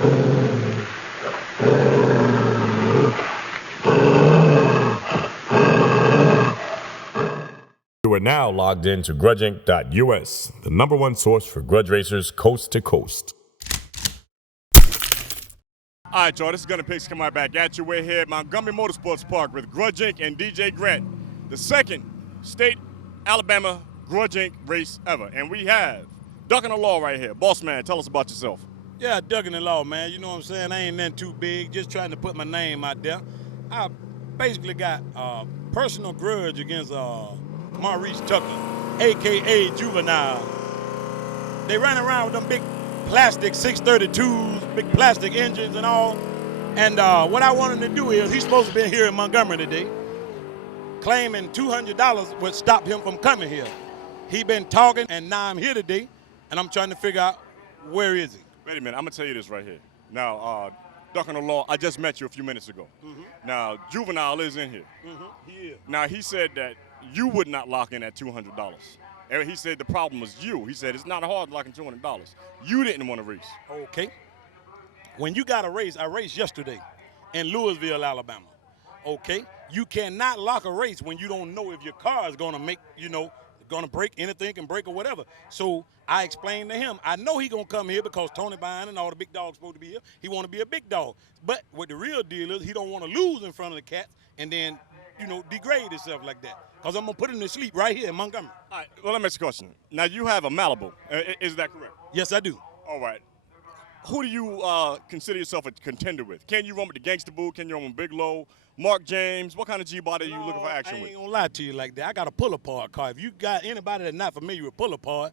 You are now logged into grudgeinc.us, the #1 source for grudge racers coast to coast. All right, y'all, this is Gunna Picks coming right back at you. We're here at Montgomery Motorsports Park with Grudge Inc. and DJ Grant, the second state Alabama Grudge Inc. race ever. And we have Dukn the Law right here. Boss man, tell us about yourself. Yeah, Dukn the Law, man. You know what I'm saying? I ain't nothing too big, just trying to put my name out there. I basically got a personal grudge against Maurice Tucker, a.k.a. Juvenile. They ran around with them big plastic 632s, big plastic engines and all. And what I wanted to do is, he's supposed to be here in Montgomery today, claiming $200 would stop him from coming here. He been talking, and now I'm here today, and I'm trying to figure out where is he. Wait a minute, I'm gonna tell you this right here. Now, Dukn the Law, I just met you a few minutes ago. Now, Juvenile is in here. He is. Now, he said that you would not lock in at $200. And he said the problem was you. He said it's not hard locking $200. You didn't want to race. Okay. When you got a race, I raced yesterday in Louisville, Alabama. Okay. You cannot lock a race when you don't know if your car is gonna make, gonna break, anything can break or whatever. So I explained to him, I know he gonna come here because Tony Bine and all the big dogs supposed to be here. He wanna be a big dog. But what the real deal is, he don't wanna lose in front of the cats and then, degrade himself like that. Because I'm gonna put him to sleep right here in Montgomery. All right, well, let me ask you a question. Now, you have a Malibu, is that correct? Yes, I do. All right. Who do you consider yourself a contender with? Can you run with the Gangsta Boo? Can you run with Big Low? Mark James? What kind of G-body are you looking for action with? I ain't gonna lie to you like that. I got a pull-apart car. If you got anybody that's not familiar with pull-apart,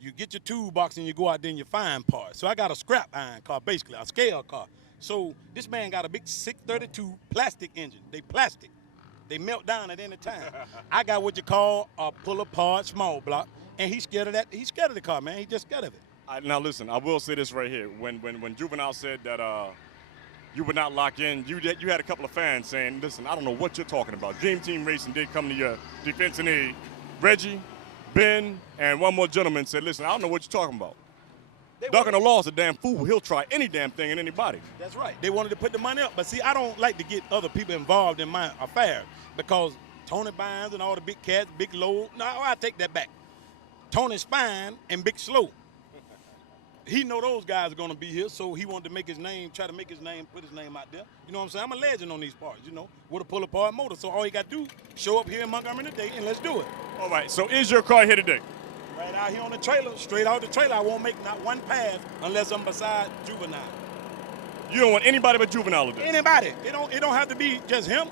you get your toolbox and you go out there and you find parts. So I got a scrap iron car, basically, a scale car. So this man got a big 632 plastic engine. They plastic. They melt down at any time. I got what you call a pull-apart small block, and he's scared of that. He's scared of the car, man. He's just scared of it. Now listen, I will say this right here. When Juvenile said that you would not lock in, you had a couple of fans saying, listen, I don't know what you're talking about. Dream Team Racing did come to your defense and aid. Reggie, Ben, and one more gentleman said, listen, I don't know what you're talking about. Dukn the Law is a damn fool. He'll try any damn thing and anybody. That's right. They wanted to put the money up. But see, I don't like to get other people involved in my affairs because Tony Bynes and all the big cats, Big Low, no, I take that back. Tony's fine and Big Slow. He know those guys are going to be here, so he wanted to make his name, try to make his name, put his name out there. You know what I'm saying? I'm a legend on these parts, with a pull-apart motor. So all you got to do, show up here in Montgomery today, and let's do it. All right, so is your car here today? Right out here on the trailer, straight out the trailer. I won't make not one pass unless I'm beside Juvenile. You don't want anybody but Juvenile today? Anybody. It don't have to be just him.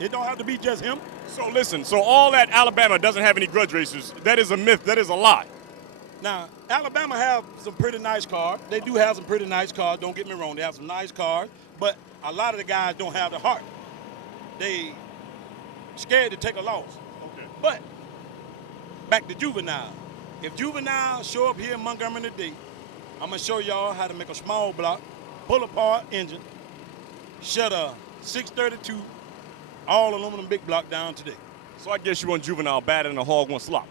It don't have to be just him. So listen, so all that Alabama doesn't have any grudge racers, that is a myth, that is a lie. Now, Alabama have some pretty nice cars. They do have some pretty nice cars, don't get me wrong. They have some nice cars, but a lot of the guys don't have the heart. They scared to take a loss. Okay. But back to Juvenile. If Juvenile show up here in Montgomery today, I'm gonna show y'all how to make a small block, pull apart engine, shut a 632 all aluminum big block down today. So I guess you want Juvenile better than a hog one slop.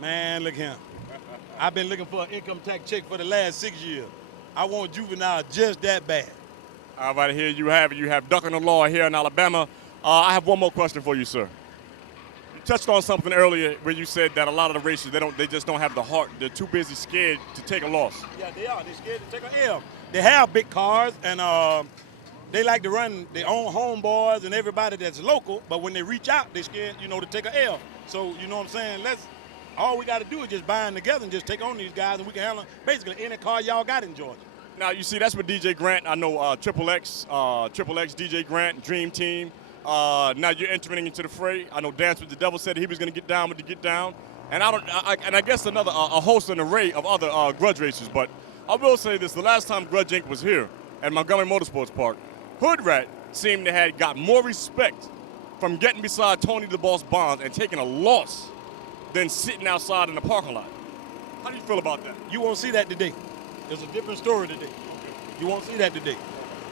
Man, look here. I've been looking for an income tax check for the last 6 years. I want Juvenile just that bad. All right, here you have it. You have Dukn the Law here in Alabama. I have one more question for you, sir. You touched on something earlier where you said that a lot of the racers, they just don't have the heart. They're too busy, scared to take a loss. Yeah, they are. They're scared to take an L. They have big cars, and they like to run their own homeboys and everybody that's local, but when they reach out, they're scared, to take an L. So, you know what I'm saying? All we got to do is just bind together and just take on these guys, and we can handle basically any car y'all got in Georgia. Now, you see, that's what DJ Grant, I know Triple X, DJ Grant, Dream Team. Now you're entering into the fray. I know Dance with the Devil said he was going to get down with the get down. And I guess another a host and array of other grudge racers. But I will say this, the last time Grudge Inc. was here at Montgomery Motorsports Park, Hood Rat seemed to have got more respect from getting beside Tony the Boss Bonds and taking a loss than sitting outside in the parking lot. How do you feel about that? You won't see that today. There's a different story today. You won't see that today.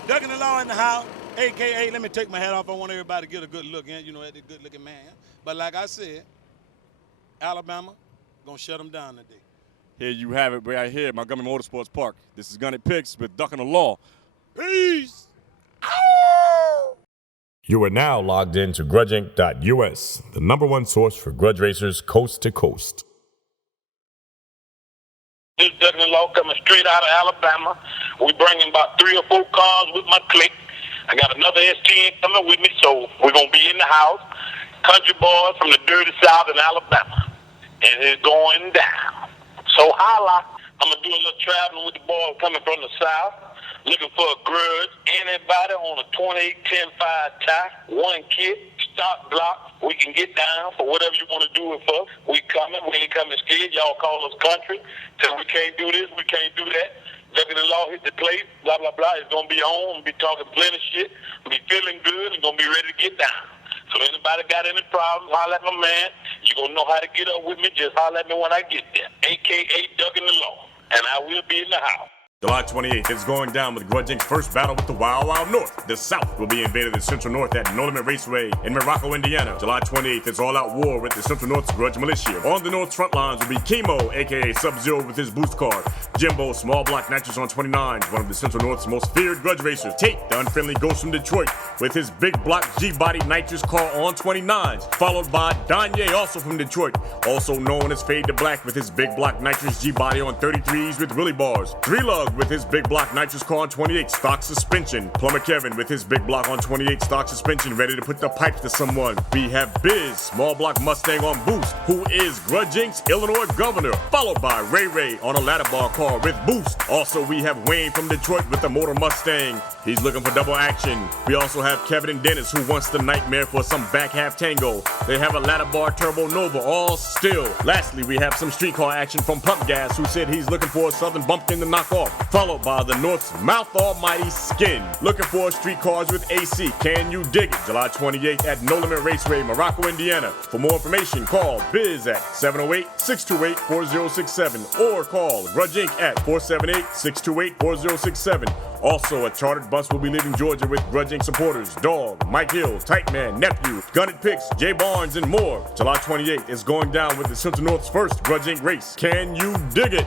Dukn the Law in the house, a.k.a. let me take my hat off. I want everybody to get a good look in, at the good-looking man. But like I said, Alabama going to shut them down today. Here you have it right here, Montgomery Motorsports Park. This is Gunny Picks with Dukn the Law. Peace! You are now logged in to grudging.us, the number one source for grudge racers coast to coast. This is Dukn the Law coming straight out of Alabama. We bringing about 3 or 4 cars with my clique. I got another STN coming with me, so we're going to be in the house. Country boys from the dirty South in Alabama. And it's going down. So holla. I'm going to do a little traveling with the boys coming from the South. Looking for a grudge. Anybody on a 28-10-5 tie, 1 kit, stock block. We can get down for whatever you want to do it for. We coming. We ain't coming scared. Y'all call us country. Tell we can't do this. We can't do that. Dukn the Law hit the place. Blah, blah, blah. It's going to be on. We'll be talking plenty shit. We'll be feeling good and going to be ready to get down. So anybody got any problems, holler at my man. You're going to know how to get up with me. Just holler at me when I get there. A.K.A. Dukn the Law. And I will be in the house. July 28th is going down with Grudge Inc.'s first battle with the Wild Wild North. The South will be invaded the Central North at No Limit Raceway in Morocco, Indiana. July 28th is all-out war with the Central North's Grudge Militia. On the North's front lines will be Chemo, a.k.a. Sub-Zero with his boost car. Jimbo, small block nitrous on 29s, one of the Central North's most feared grudge racers. Tate, the unfriendly ghost from Detroit, with his big block G-body nitrous car on 29s. Followed by Danye, also from Detroit, also known as Fade to Black, with his big block nitrous G-body on 33s with Willie bars. Three-Lug with his big block nitrous car on 28 stock suspension. Plumber Kevin with his big block on 28 stock suspension, ready to put the pipes to someone. We have Biz, small block Mustang on boost, who is Grudge Inc.'s Illinois governor, followed by Ray Ray on a ladder bar car with boost. Also, we have Wayne from Detroit with the motor Mustang. He's looking for double action. We also have Kevin and Dennis, who wants the nightmare for some back half tango. They have a ladder bar Turbo Nova, all still. Lastly, we have some street car action from Pump Gas, who said he's looking for a Southern bumpkin to knock off, followed by the North's Mouth Almighty Skin, looking for street cars with AC. Can you dig it? July 28th at No Limit Raceway, Morocco, Indiana. For more information, call Biz at 708-628-4067 or call Grudge Inc. at 478-628-4067. Also, a chartered bus will be leaving Georgia with Grudge Inc. supporters Dog, Mike Hill, Tight Man, Nephew, Gunnet Picks, Jay Barnes, and more. July 28th is going down with the Central North's first Grudge Inc. race. Can you dig it?